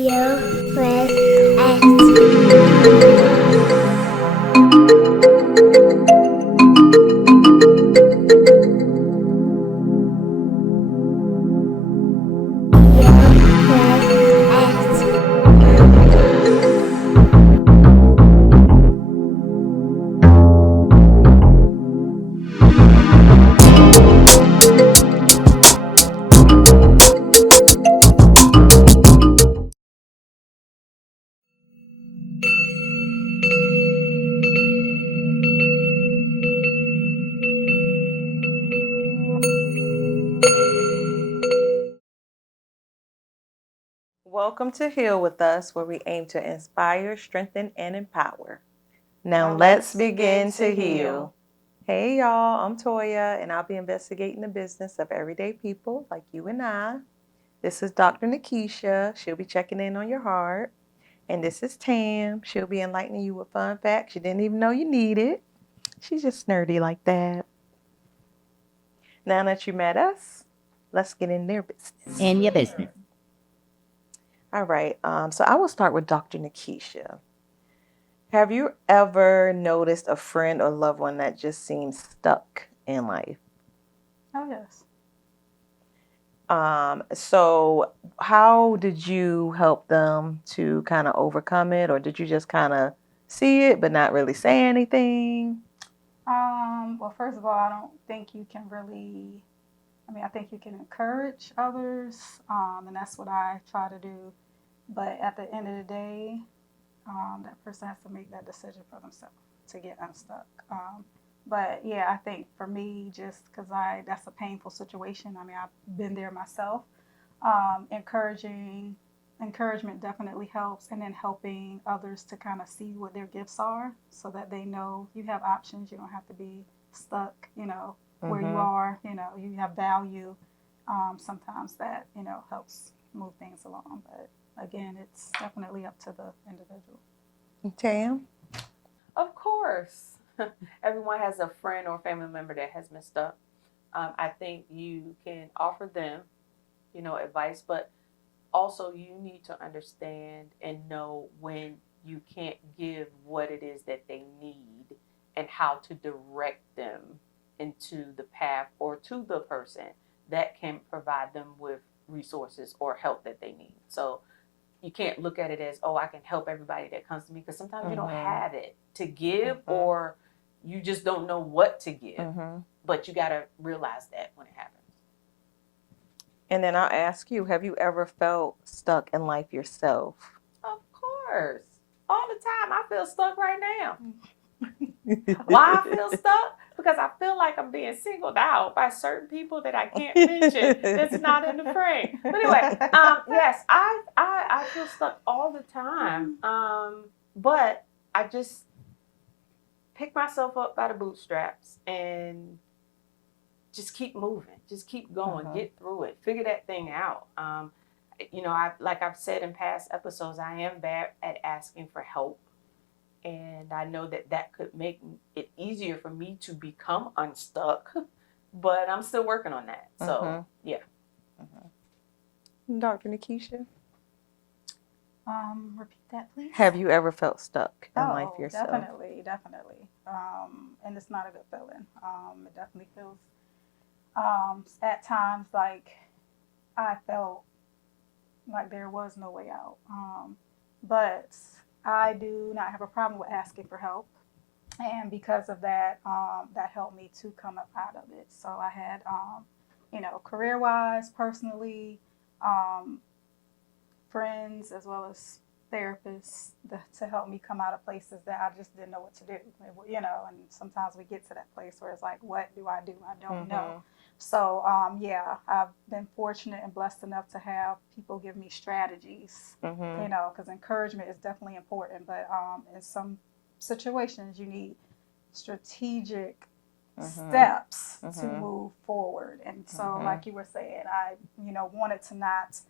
Heal with us. Welcome to Heal with Us, where we aim to inspire, strengthen, and empower. Now let's begin to heal. Hey y'all, I'm Toya, and I'll be investigating the business of everyday people like you and I. This is Dr. Nikkisha. She'll be checking in on your heart. And this is Tam. She'll be enlightening you with fun facts you didn't even know you needed. She's just nerdy like that. Now that you met us, let's get in their business. In your business. All right. So I will start with Dr. Nikkisha. Have you ever noticed a friend or loved one that just seems stuck in life? Oh, yes. So how did you help them to kind of overcome it, or did you just kind of see it but not really say anything? Well, first of all, I don't think you can really, I think you can encourage others, and that's what I try to do. But at the end of the day, that person has to make that decision for themselves to get unstuck. But yeah, I think for me, just because that's a painful situation. I've been there myself. Encouragement definitely helps, and then helping others to kind of see what their gifts are so that they know you have options. You don't have to be stuck, where you are. You have value. Sometimes that, helps move things along. But again, it's definitely up to the individual. Tam? Of course. Everyone has a friend or family member that has messed up. I think you can offer them, advice, but also you need to understand and know when you can't give what it is that they need and how to direct them into the path or to the person that can provide them with resources or help that they need. So you can't look at it as, oh, I can help everybody that comes to me, because sometimes you don't have it to give, or you just don't know what to give. But you got to realize that when it happens. And then I'll ask you, have you ever felt stuck in life yourself? Of course. All the time. I feel stuck right now. Why I feel stuck? Because I feel like I'm being singled out by certain people that I can't mention that's not in the frame. But anyway, yes, I feel stuck all the time. But I just pick myself up by the bootstraps and just keep moving, just keep going, get through it, figure that thing out. Like I've said in past episodes, I am bad at asking for help. And I know that could make it easier for me to become unstuck, but I'm still working on that. So, yeah. Dr. Nikkisha? Repeat that, please. Have you ever felt stuck in life yourself? Definitely. And it's not a good feeling. It definitely feels at times like I felt like there was no way out. But I do not have a problem with asking for help. And because of that, that helped me to come up out of it. So I had, career-wise, personally, friends as well as therapists to help me come out of places that I just didn't know what to do. And sometimes we get to that place where it's like, what do? I don't know. So, I've been fortunate and blessed enough to have people give me strategies, because encouragement is definitely important. But in some situations, you need strategic steps to move forward. And so, like you were saying, I, wanted to not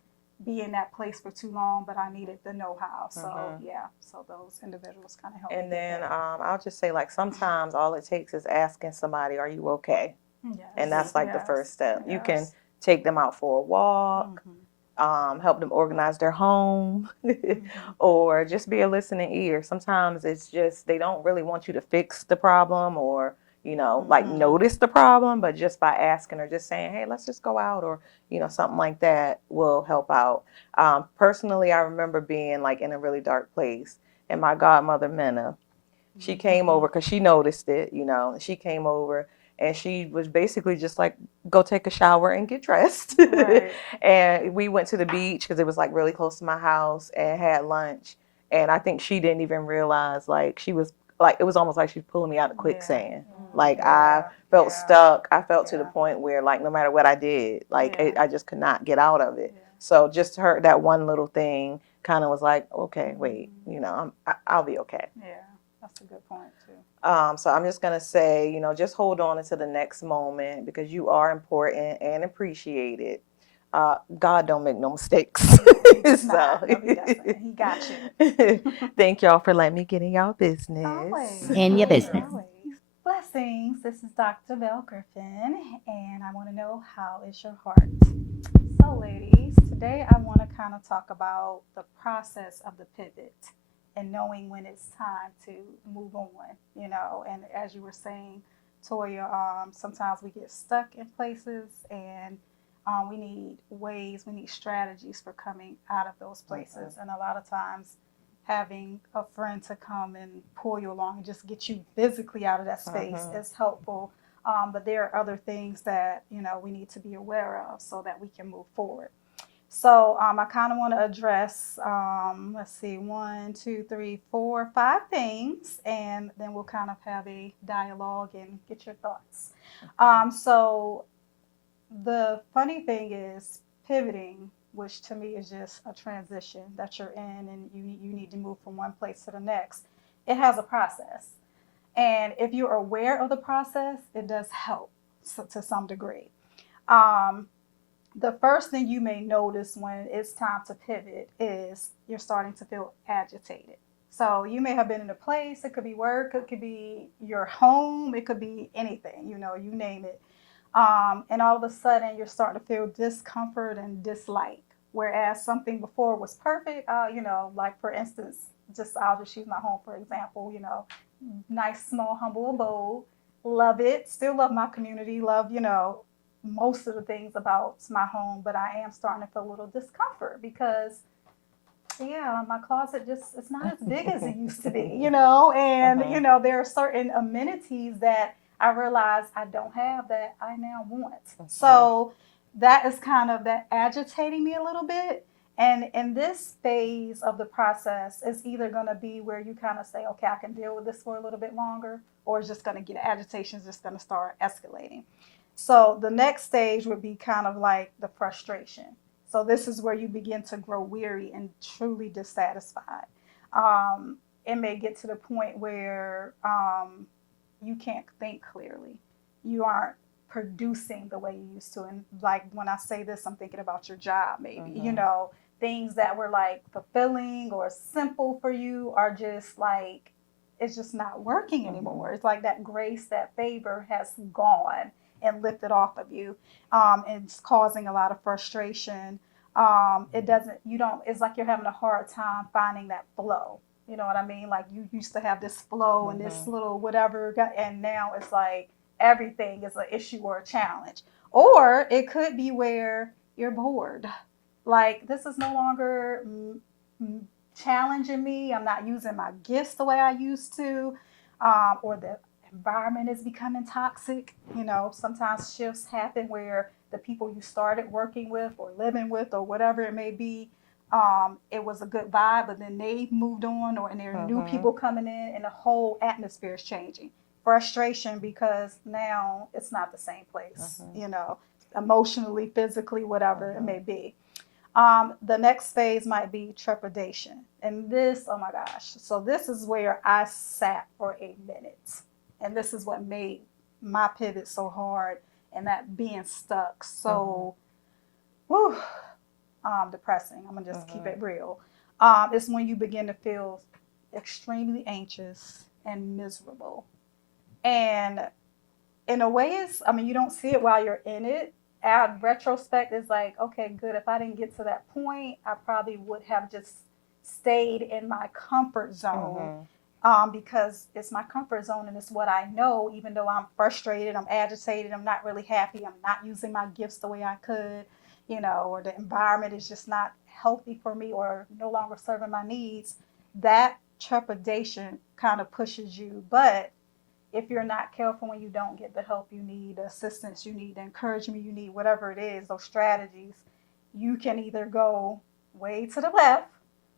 be in that place for too long, but I needed the know-how. So, so those individuals kind of helped me. And then I'll just say, like, sometimes all it takes is asking somebody, are you okay? Yes. And that's like the first step. You can take them out for a walk. help them organize their home, or just be a listening ear. Sometimes it's just they don't really want you to fix the problem or, like notice the problem, but just by asking or just saying, hey, let's just go out, or, something like that will help out. Personally, I remember being like in a really dark place, and my godmother, Minna, she came over because she noticed it, she came over and she was basically just like, go take a shower and get dressed. Right. And we went to the beach because it was like really close to my house, and had lunch. And I think she didn't even realize, like, she was like, it was almost like she was pulling me out of quicksand. Like, I felt stuck. I felt to the point where, like, no matter what I did, like, I just could not get out of it. So just her, that one little thing kind of was like, okay, wait, I'll be okay. Yeah, that's a good point too. So I'm just going to say, just hold on until the next moment, because you are important and appreciated. God don't make no mistakes. No, he doesn't. He got you. Thank y'all for letting me get in y'all business. Always. In your business. Always. Blessings. This is Dr. Bell-Griffin, and I want to know, how is your heart? So, ladies, today I want to kind of talk about the process of the pivot and knowing when it's time to move on, and as you were saying, Toya, sometimes we get stuck in places, and we need strategies for coming out of those places. And a lot of times having a friend to come and pull you along and just get you physically out of that space is helpful. But there are other things that, we need to be aware of so that we can move forward. So I kind of want to address, 1, 2, 3, 4, 5 things, and then we'll kind of have a dialogue and get your thoughts. So the funny thing is, pivoting, which to me is just a transition that you're in, and you need to move from one place to the next. It has a process. And if you're aware of the process, it does help to some degree. The first thing you may notice when it's time to pivot is you're starting to feel agitated. So you may have been in a place, it could be work, it could be your home, it could be anything, you name it. And all of a sudden you're starting to feel discomfort and dislike. Whereas something before was perfect, like for instance, I'll just use my home for example, nice, small, humble abode, love it, still love my community, love, most of the things about my home, but I am starting to feel a little discomfort because, my closet it's not as big as it used to be, and, there are certain amenities that I realize I don't have that I now want. So that is kind of that agitating me a little bit. And in this phase of the process, it's either going to be where you kind of say, okay, I can deal with this for a little bit longer, or it's just going to get agitation is just going to start escalating. So the next stage would be kind of like the frustration. So this is where you begin to grow weary and truly dissatisfied. It may get to the point where you can't think clearly. You aren't producing the way you used to. And like when I say this, I'm thinking about your job, maybe, things that were like fulfilling or simple for you are just like, it's just not working anymore. It's like that grace, that favor has gone and lifted off of you. It's causing a lot of frustration. It's like you're having a hard time finding that flow. You know what I mean? Like you used to have this flow and this little whatever, and now it's like everything is an issue or a challenge. Or it could be where you're bored. Like this is no longer challenging me. I'm not using my gifts the way I used to, or the environment is becoming toxic. Sometimes shifts happen where the people you started working with or living with or whatever it may be, it was a good vibe, but then they moved on, and there are new people coming in, and the whole atmosphere is changing. Frustration because now it's not the same place, emotionally, physically, whatever it may be. The next phase might be trepidation. And this, oh my gosh. So this is where I sat for a minute. And this is what made my pivot so hard, and that being stuck so depressing. I'm going to just keep it real. It's when you begin to feel extremely anxious and miserable. And in a way, you don't see it while you're in it, at retrospect, it's like, okay, good. If I didn't get to that point, I probably would have just stayed in my comfort zone. Because it's my comfort zone and it's what I know, even though I'm frustrated, I'm agitated, I'm not really happy, I'm not using my gifts the way I could, or the environment is just not healthy for me or no longer serving my needs. That trepidation kind of pushes you. But if you're not careful, when you don't get the help you need, the assistance you need, the encouragement you need, whatever it is, those strategies, you can either go way to the left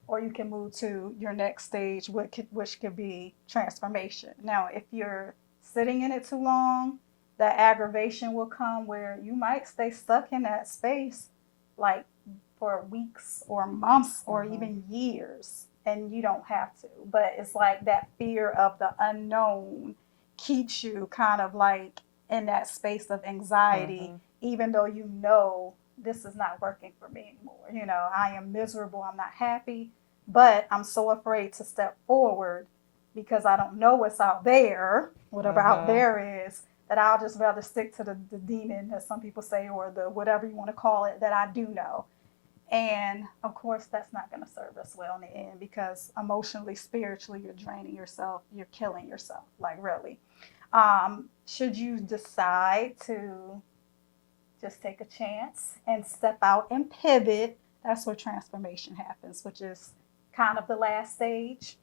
or you can move to your next stage, which could be transformation. Now, if you're sitting in it too long, that aggravation will come where you might stay stuck in that space like for weeks or months or even years, and you don't have to. But it's like that fear of the unknown keeps you kind of like in that space of anxiety, even though this is not working for me anymore. I am miserable, I'm not happy, but I'm so afraid to step forward because I don't know what's out there, whatever out there is, that I'll just rather stick to the demon, as some people say, or the whatever you want to call it, that I do know. And of course, that's not going to serve us well in the end, because emotionally, spiritually, you're draining yourself, you're killing yourself, like really. Should you decide to just take a chance and step out and pivot, that's where transformation happens, which is kind of the last stage.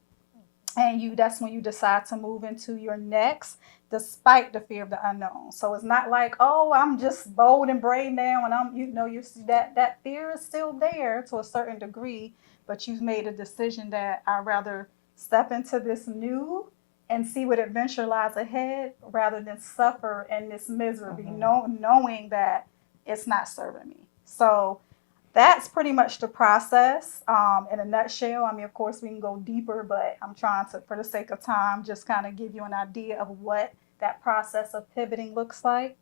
And that's when you decide to move into your next, despite the fear of the unknown. So it's not like, oh, I'm just bold and brave now, and you see that fear is still there to a certain degree, but you've made a decision that I'd rather step into this new and see what adventure lies ahead rather than suffer in this misery, knowing that it's not serving me. So that's pretty much the process in a nutshell. I mean, of course, we can go deeper, but I'm trying to, for the sake of time, just kind of give you an idea of what that process of pivoting looks like.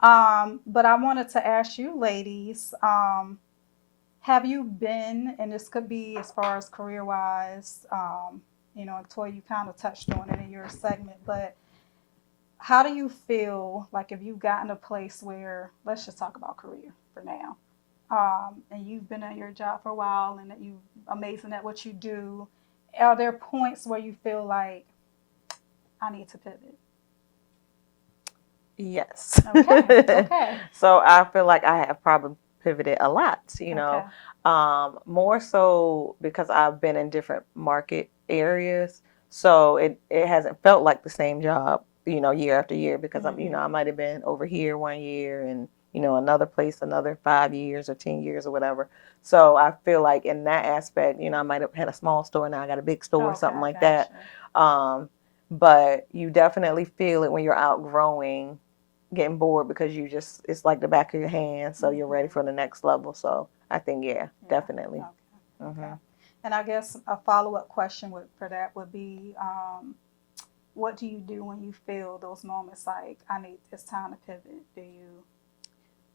But I wanted to ask you, ladies, have you been, and this could be as far as career-wise, Toya, you kind of touched on it in your segment, but how do you feel like if you've gotten a place where, let's just talk about career for now, and you've been at your job for a while and that you're amazing at what you do, are there points where you feel like, I need to pivot? Yes. Okay. So I feel like I have probably pivoted a lot, more so because I've been in different market areas. So it hasn't felt like the same job, year after year, because I might have been over here 1 year and, another place, another 5 years or 10 years or whatever. So I feel like in that aspect, I might have had a small store, now I got a big store, something like that. But you definitely feel it when you're outgrowing, getting bored, because it's like the back of your hand, so you're ready for the next level. So I think, definitely. Okay. And I guess a follow-up question for that would be, what do you do when you feel those moments like, it's time to pivot? Do you?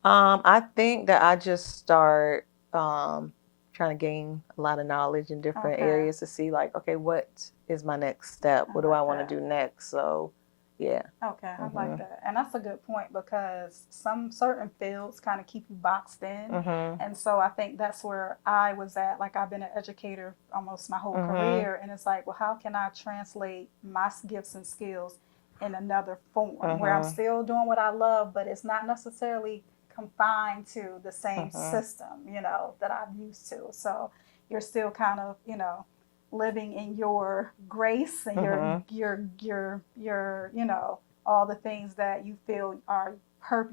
I think that I just start trying to gain a lot of knowledge in different areas to see, like, okay, what is my next step? What do I want to do next? So, yeah. Okay, I like that. And that's a good point, because some certain fields kind of keep you boxed in. And so I think that's where I was at. Like, I've been an educator almost my whole career. And it's like, well, how can I translate my gifts and skills in another form where I'm still doing what I love, but it's not necessarily confined to the same system, that I'm used to. So you're still kind of, living in your grace and your all the things that you feel are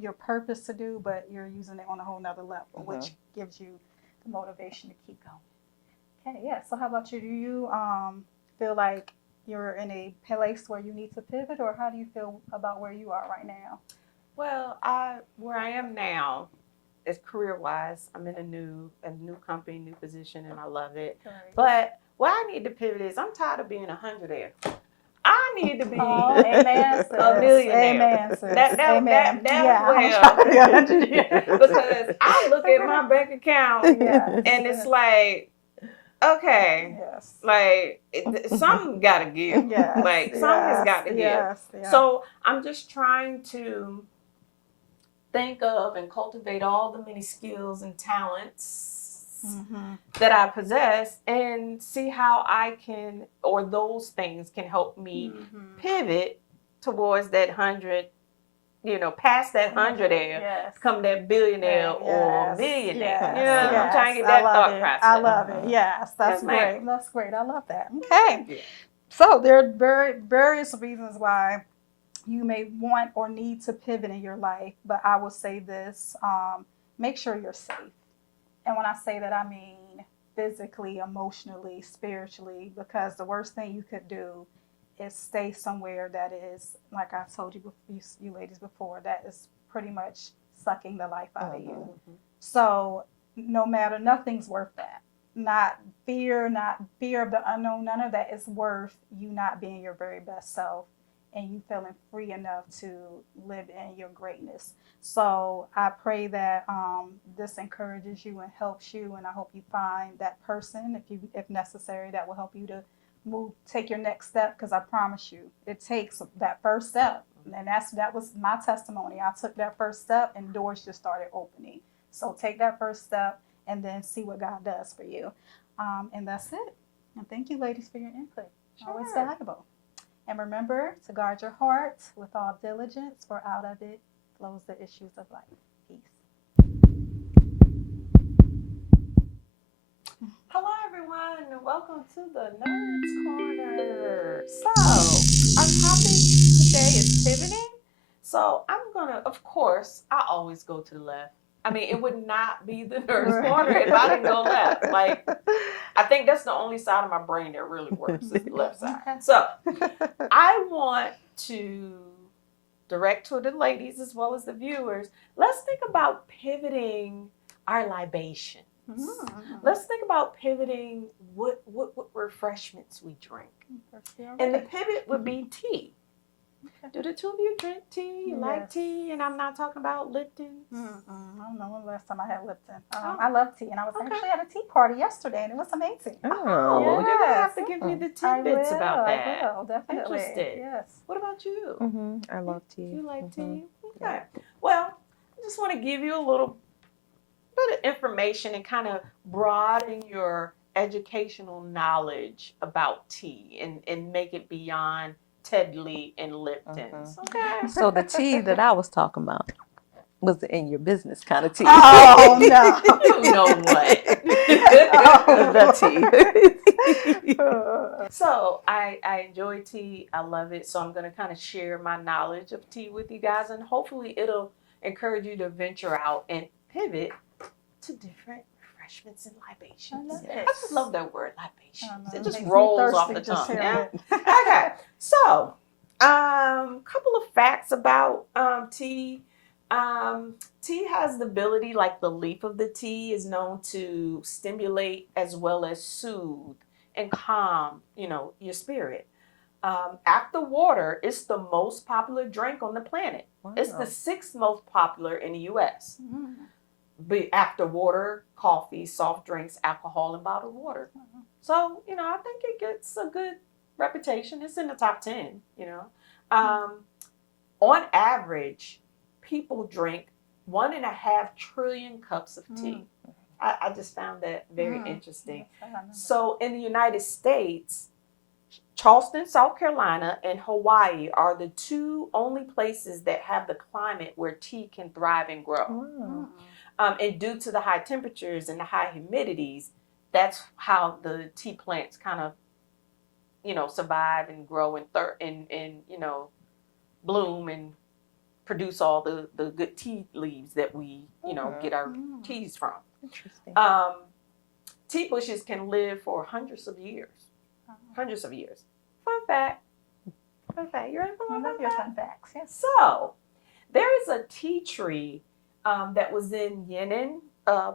your purpose to do, but you're using it on a whole nother level, which gives you the motivation to keep going. Okay, yeah. So how about you? Do you feel like you're in a place where you need to pivot, or how do you feel about where you are right now? Well, where I am now is career-wise. I'm in a new company, new position, and I love it. Right. But what I need to pivot is I'm tired of being a hundredaire. I need to be amen, a millionaire. Amen, sis. That amen. Because I look at my bank account and it's like, okay, like something got to give. Like something has got to give. So I'm just trying to think of and cultivate all the many skills and talents Mm-hmm. that I possess and see how I can, or those things can help me pivot towards that 100, past that 100 Yes. become that billionaire or Yes. millionaire. Yes. I'm trying to get I that love thought it. process. I love it. Yes, that's Yes, ma'am. great. That's great. I love that. Okay. Yeah. So there are various reasons why you may want or need to pivot in your life, but I will say this: make sure you're safe. And when I say that, I mean physically, emotionally, spiritually, because the worst thing you could do is stay somewhere that is, like I told you ladies before, that is pretty much sucking the life out of you. So no matter, nothing's worth that. Not fear of the unknown. None of that is worth you not being your very best self and you feeling free enough to live in your greatness. So I pray that this encourages you and helps you, and I hope you find that person, if necessary, that will help you to take your next step. Because I promise you, it takes that first step, and that was my testimony. I took that first step, and doors just started opening. So take that first step, and then see what God does for you. And that's it. And thank you, ladies, for your input. Always valuable. And remember to guard your heart with all diligence, for out of it flows the issues of life. Peace. Hello, everyone, and welcome to the Nerds Corner. So, our topic today is pivoting. So, I'm going to, of course, I always go to the left. I mean, it would not be the Nerds Corner if I didn't go left. Like, I think that's the only side of my brain that really works is the left side. So, I want to direct to the ladies as well as the viewers. Let's think about pivoting our libation. Let's think about pivoting what refreshments we drink. And the pivot would be tea. Do the two of you drink tea? You like tea? And I'm not talking about Lipton. I don't know when the last time I had Lipton. I love tea, and I was actually at a tea party yesterday, and it was amazing. Oh, yes. You're going to have to give me the tidbits about that. I will, definitely. Interested. Yes. What about you? I love tea. You like tea? Okay. Well, I just want to give you a little bit of information and kind of broaden your educational knowledge about tea and make it beyond Ted Lee and Lipton's. Okay. So the tea that I was talking about was in your business kind of tea. Oh, no. You know what? The tea. So I enjoy tea. I love it. So I'm going to kind of share my knowledge of tea with you guys, and hopefully it'll encourage you to venture out and pivot to different refreshments and libations. I just love that word, libations. It just rolls off the tongue. Yeah? Okay. So, couple of facts about tea. Tea has the ability, like the leaf of the tea is known to stimulate as well as soothe and calm, your spirit. After water, it's the most popular drink on the planet. Wow. It's the 6th most popular in the U.S. But after water, coffee, soft drinks, alcohol, and bottled water. So, I think it gets a good reputation. It's in the top 10, On average, people drink 1.5 trillion cups of tea. I just found that very interesting. So in the United States, Charleston, South Carolina, and Hawaii are the 2 only places that have the climate where tea can thrive and grow. And due to the high temperatures and the high humidities, that's how the tea plants kind of, survive and grow and bloom and produce all the good tea leaves that we, get our teas from. Interesting. Tea bushes can live for hundreds of years. Hundreds of years. Fun fact. You ready for my fun facts? Yes. So, there is a tea tree that was in Yunnan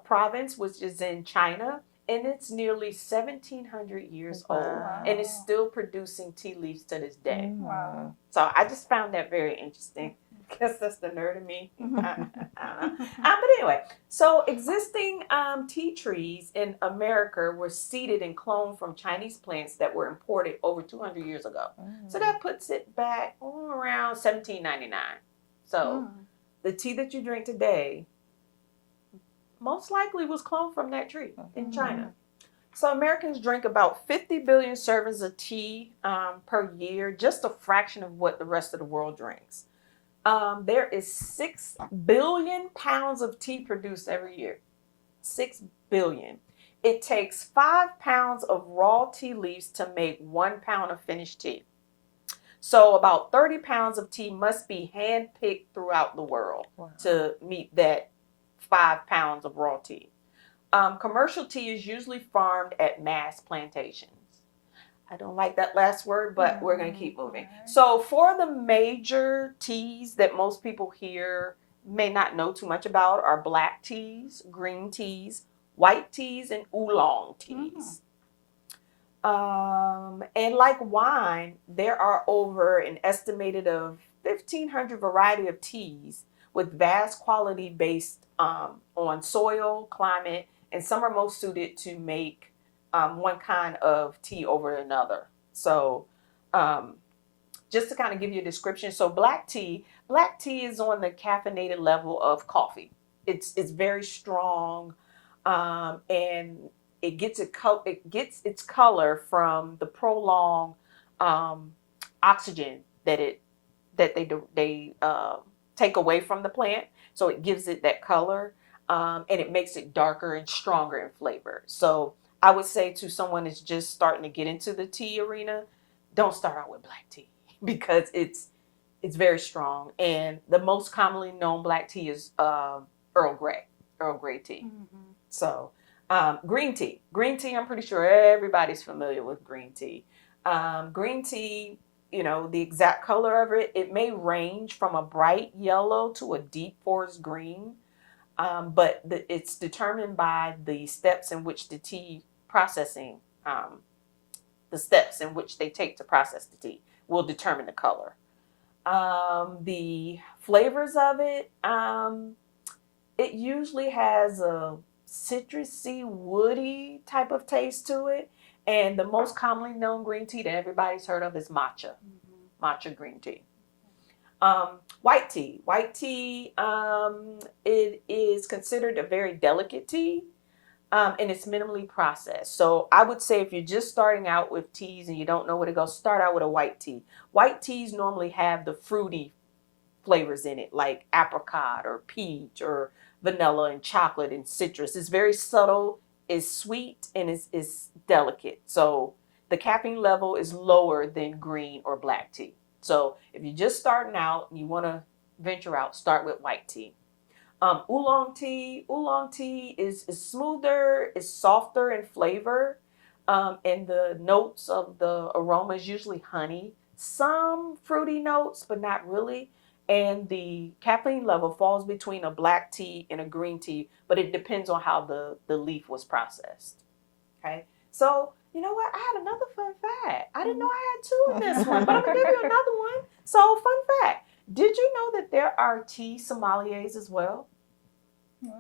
province, which is in China, and it's nearly 1,700 years old, and it's still producing tea leaves to this day. Wow. So I just found that very interesting. Guess that's the nerd in me. I don't know. But anyway, so existing tea trees in America were seeded and cloned from Chinese plants that were imported over 200 years ago. So that puts it back around 1799. So the tea that you drink today most likely was cloned from that tree in China. So Americans drink about 50 billion servings of tea per year, just a fraction of what the rest of the world drinks. There is 6 billion pounds of tea produced every year. 6 billion. It takes 5 pounds of raw tea leaves to make 1 pound of finished tea. So about 30 pounds of tea must be handpicked throughout the world to meet that 5 pounds of raw tea. Commercial tea is usually farmed at mass plantations. I don't like that last word, but we're going to keep moving. So for the major teas that most people here may not know too much about are black teas, green teas, white teas, and oolong teas. And like wine, there are over an estimated of 1,500 variety of teas with vast quality based on soil, climate, and some are most suited to make one kind of tea over another. So just to kind of give you a description, so black tea is on the caffeinated level of coffee. It's very strong, and it gets its color from the prolonged oxygen that they take away from the plant. So it gives it that color, and it makes it darker and stronger in flavor. So I would say to someone that's just starting to get into the tea arena, don't start out with black tea because it's very strong. And the most commonly known black tea is Earl Grey tea. So green tea, I'm pretty sure everybody's familiar with green tea. Green tea, the exact color of it may range from a bright yellow to a deep forest green. But it's determined by the steps in which the tea processing, the steps in which they take to process the tea will determine the color. The flavors of it, it usually has a citrusy, woody type of taste to it. And the most commonly known green tea that everybody's heard of is matcha green tea. White tea, it is considered a very delicate tea, and it's minimally processed. So I would say if you're just starting out with teas and you don't know where to go, start out with a white tea. White teas normally have the fruity flavors in it, like apricot or peach or vanilla and chocolate and citrus. It's very subtle, it's sweet, and it's delicate. So the caffeine level is lower than green or black tea. So if you're just starting out and you want to venture out, start with white tea. Oolong tea is smoother, is softer in flavor, and the notes of the aroma is usually honey, some fruity notes, but not really. And the caffeine level falls between a black tea and a green tea, but it depends on how the leaf was processed. Okay, so you know what? I had another fun fact. I didn't know I had two in this one, but I'm gonna give you another one. So, fun fact: did you know that there are tea sommeliers as well?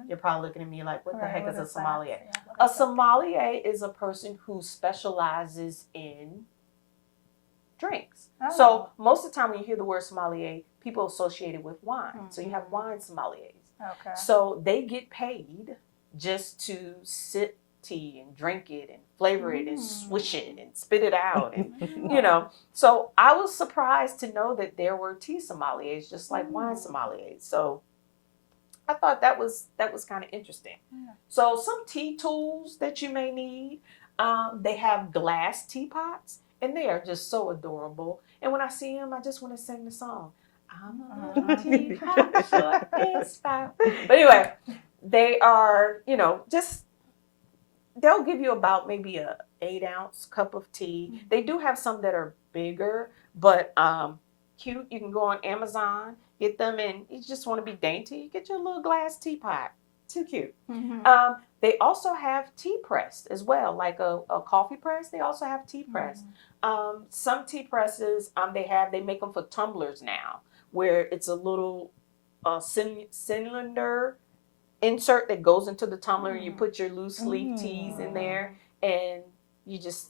You're probably looking at me like, what the heck is a sommelier? A sommelier is a person who specializes in drinks. Oh. So most of the time when you hear the word sommelier, people associate it with wine. So you have wine sommeliers. Okay. So they get paid just to sip tea and drink it and flavor it and swish it and spit it out and So I was surprised to know that there were tea sommeliers just like wine sommeliers. So I thought that was kind of interesting. Yeah. So some tea tools that you may need, they have glass teapots, and they are just so adorable. And when I see them, I just want to sing the song. I'm a teapot, short and stout. But anyway, they are, they'll give you about maybe a 8-ounce cup of tea. They do have some that are bigger, but cute. You can go on Amazon, get them, and you just want to be dainty, get your little glass teapot. Too cute. They also have tea press as well, like a coffee press. They also have tea press. Some tea presses, they make them for tumblers now, where it's a little cylinder insert that goes into the tumbler, and you put your loose leaf teas in there, and it just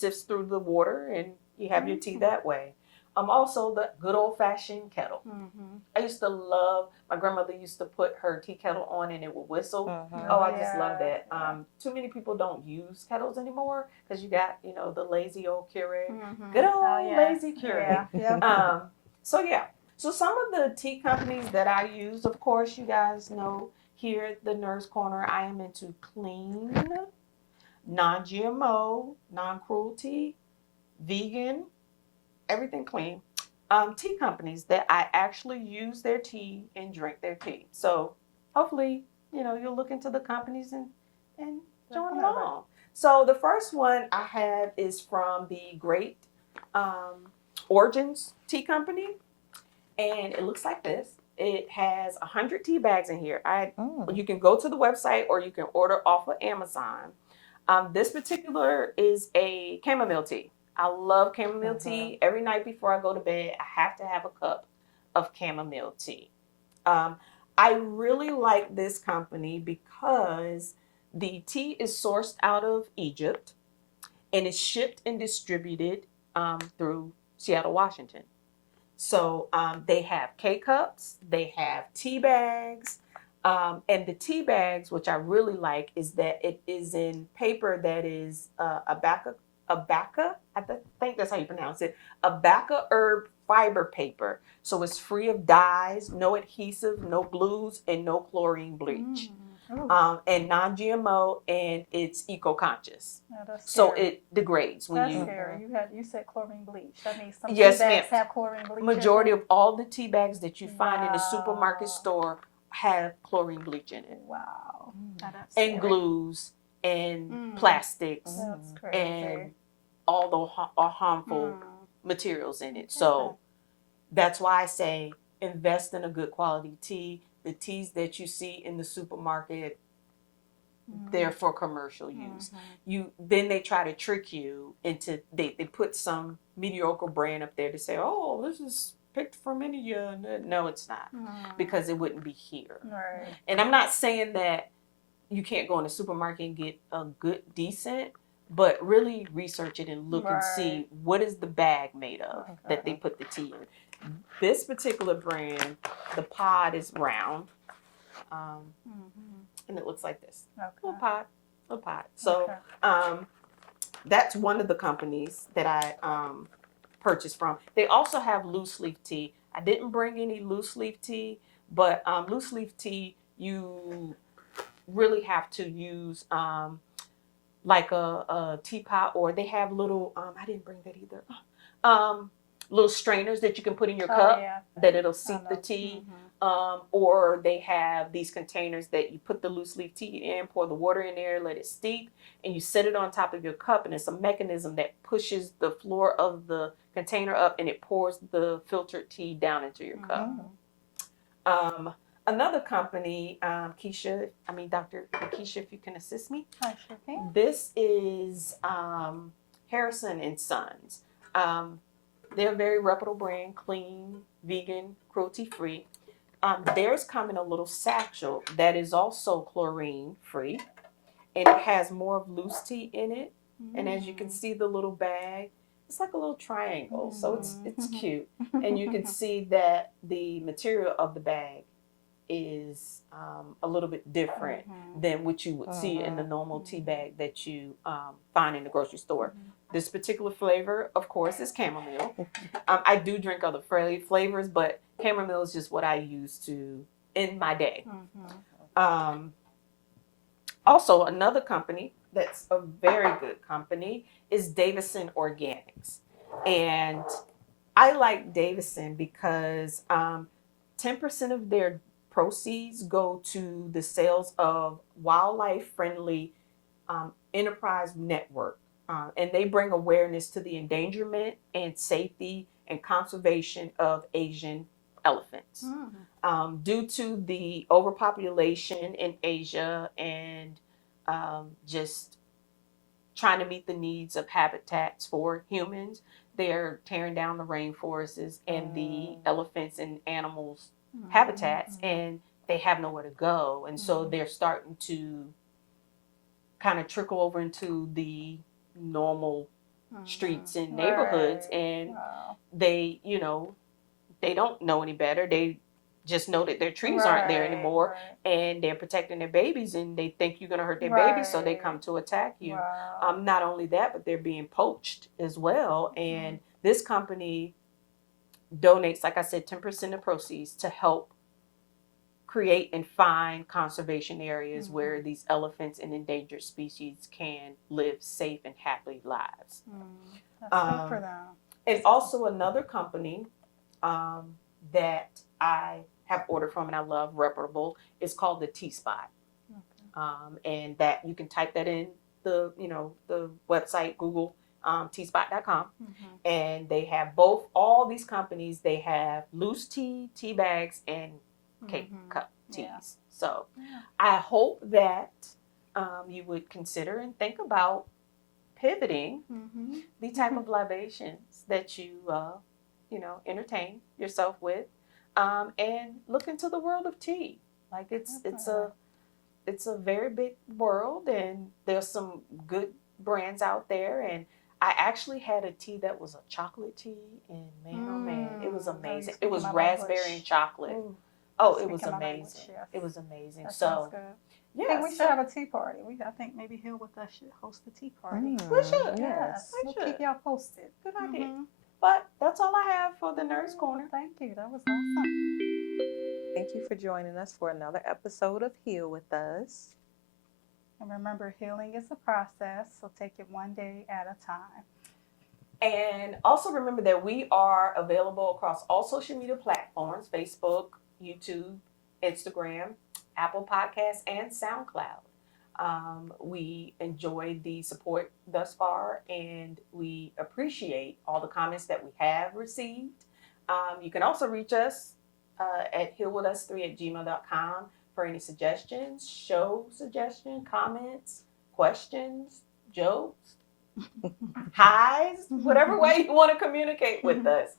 sifts through the water, and you have your tea that way. Also the good old fashioned kettle. Mm-hmm. I used to love, my grandmother used to put her tea kettle on and it would whistle. Mhm. Oh, I just love Yeah. that. Too many people don't use kettles anymore because you got, the lazy old Keurig. Mm-hmm. Good old Oh, yeah. lazy Keurig. Yeah. Yep. So yeah. So some of the tea companies that I use, of course, you guys know here at the Nurse Corner, I am into clean, non-GMO, non-cruelty, vegan, everything clean. Tea companies that I actually use their tea and drink their tea. So hopefully, you'll look into the companies and join along. So the first one I have is from the Great Origins Tea Company, and it looks like this. It has 100 tea bags in here. You can go to the website or you can order off of Amazon. This particular is a chamomile tea. I love chamomile tea. Every night before I go to bed, I have to have a cup of chamomile tea. I really like this company because the tea is sourced out of Egypt and is shipped and distributed through Seattle, Washington. So they have K cups, they have tea bags, and the tea bags, which I really like, is that it is in paper that is abaca, think that's how you pronounce it, abaca herb fiber paper. So it's free of dyes, no adhesive, no glues, and no chlorine bleach. And non-GMO, and it's eco-conscious. Yeah, that's So scary. it degrades when That's you. scary. You said chlorine bleach. That means some Yes, tea bags ma'am. have chlorine bleach. Majority in of all the tea bags that you find in the Wow. supermarket store have chlorine bleach in it, them. Wow. Now that's and scary. glues and plastics That's crazy. and all the harmful materials in it. So that's why I say invest in a good quality tea. The teas that you see in the supermarket, they're for commercial use. Then they try to trick you into they put some mediocre brand up there to say, oh, this is picked from India. No, it's not, because it wouldn't be here. Right. And I'm not saying that you can't go in the supermarket and get a good, decent, but really research it and look and see what is the bag made of that they put the tea in. This particular brand, the pod is round. And it looks like this. Little pod. So that's one of the companies that I purchased from. They also have loose leaf tea. I didn't bring any loose leaf tea, but loose leaf tea, you really have to use like a teapot, or they have little, I didn't bring that either, little strainers that you can put in your cup that it'll seep the tea. Or they have these containers that you put the loose leaf tea in, pour the water in there, let it steep, and you set it on top of your cup, and it's a mechanism that pushes the floor of the container up and it pours the filtered tea down into your cup. Another company, Dr. Nikkisha, if you can assist me. I sure can. This is Harrison and Sons. They're a very reputable brand, clean, vegan, cruelty-free. Theirs come in a little satchel that is also chlorine free, and it has more of loose tea in it. And as you can see, the little bag, it's like a little triangle, so it's cute. And you can see that the material of the bag is a little bit different than what you would see in the normal tea bag that you find in the grocery store. This particular flavor, of course, is chamomile. I do drink other flavors, but chamomile is just what I use to in my day. Also, another company that's a very good company is Davison Organics. And I like Davison because 10% of their proceeds go to the sales of wildlife-friendly enterprise network. And they bring awareness to the endangerment and safety and conservation of Asian elephants. Due to the overpopulation in Asia and just trying to meet the needs of habitats for humans, they're tearing down the rainforests and the elephants and animals' habitats, and they have nowhere to go. And so they're starting to kind of trickle over into the normal streets and neighborhoods, and they, they don't know any better. They just know that their trees aren't there anymore, and they're protecting their babies, and they think you're going to hurt their babies, so they come to attack you. Not only that, but they're being poached as well. And this company donates, like I said, 10% of proceeds to help create and find conservation areas where these elephants and endangered species can live safe and happy lives. That's good for them. And also another company that I have ordered from and I love, reputable, is called the T-Spot. And that you can type that in the website, Google, tspot.com. And they have all these companies, they have loose tea bags, and K-cup teas. So I hope that you would consider and think about pivoting the type of libations that you entertain yourself with, and look into the world of tea. Like it's a very big world, and there's some good brands out there. And I actually had a tea that was a chocolate tea, and man, oh man, it was amazing. It was raspberry and chocolate. Oh, it was amazing. It was amazing. So, yeah. I think we should have a tea party. I think maybe Hill with Us should host a tea party. We should. Yes. We'll keep y'all posted. Good idea. But that's all I have for the Nurse Corner. Thank you. That was awesome. Thank you for joining us for another episode of Heal with Us. And remember, healing is a process, so take it one day at a time. And also remember that we are available across all social media platforms: Facebook, YouTube, Instagram, Apple Podcasts, and SoundCloud. We enjoyed the support thus far, and we appreciate all the comments that we have received. You can also reach us at healwithus3@gmail.com for any suggestions, show suggestions, comments, questions, jokes, highs, whatever way you want to communicate with us.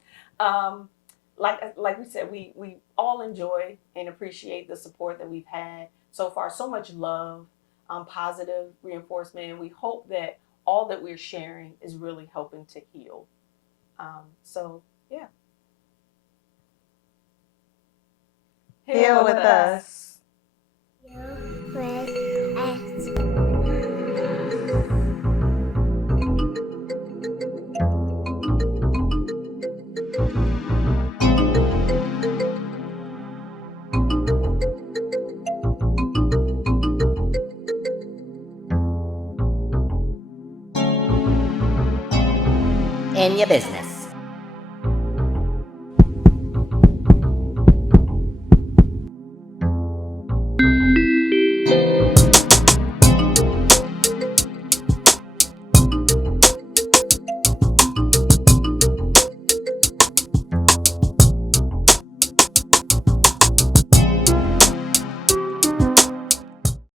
Like we said, we all enjoy and appreciate the support that we've had so far. So much love, positive reinforcement, and we hope that all that we're sharing is really helping to heal. So, yeah. Heal with us. With us. In your business.